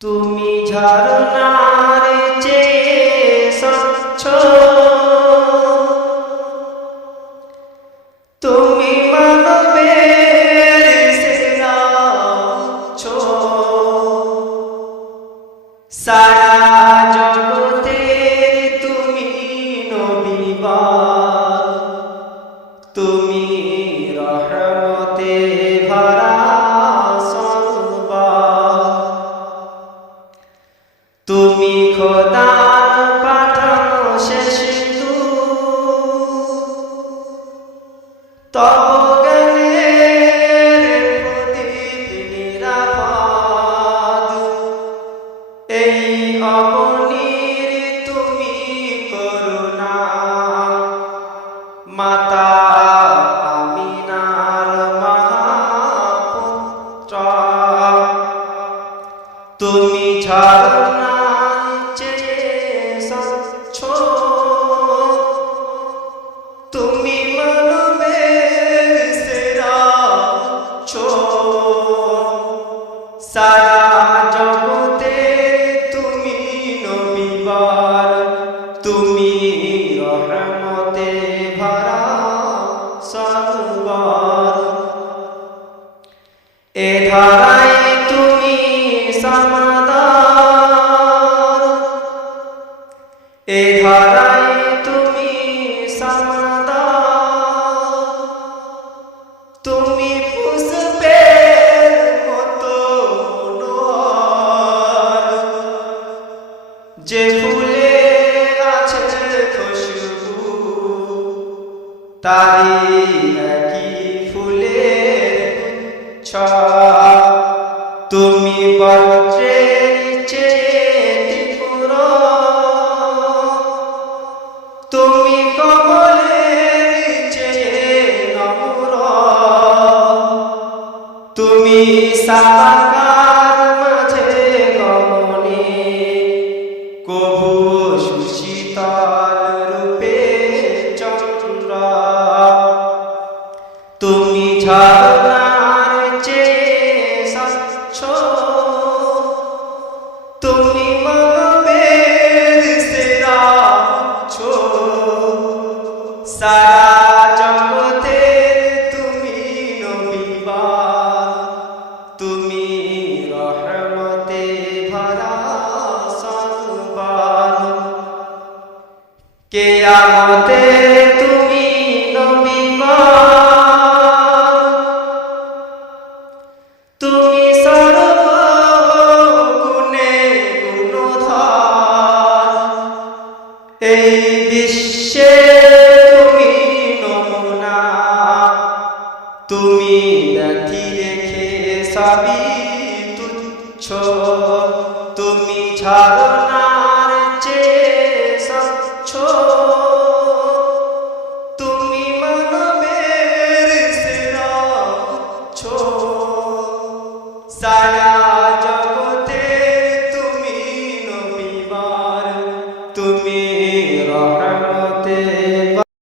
তুমি ঝরনার চেয়ে স্বচ্ছ তুমি মানবের সেরা উচ্চ। অবনীর তুমি করুণা। মাতা আমিনার মহাপুত্র। তুমি স্বচ্ছ। তুমি মানবের সেরা উচ্চ। সারা জগতে ধারায় তুমি সমাদার। এ ধারায় তুমি সমাদার। তুমি মতো মনোহর যে ফুলে আছে খুশবু তারি একই ফুলের গুচ্ছ সাকার মাঝে গমনে কভু সুশীতল রূপে চন্দ্র। তুমি ঝরনার সারা তুমি নবীবার তুমি রহমতে ভরা তুমি তুমি গুণধর। এই বিশ্বে তুমি নাকি রেখে সাবি তুচ্ছ? তুমি ছাড়ো চেয়ে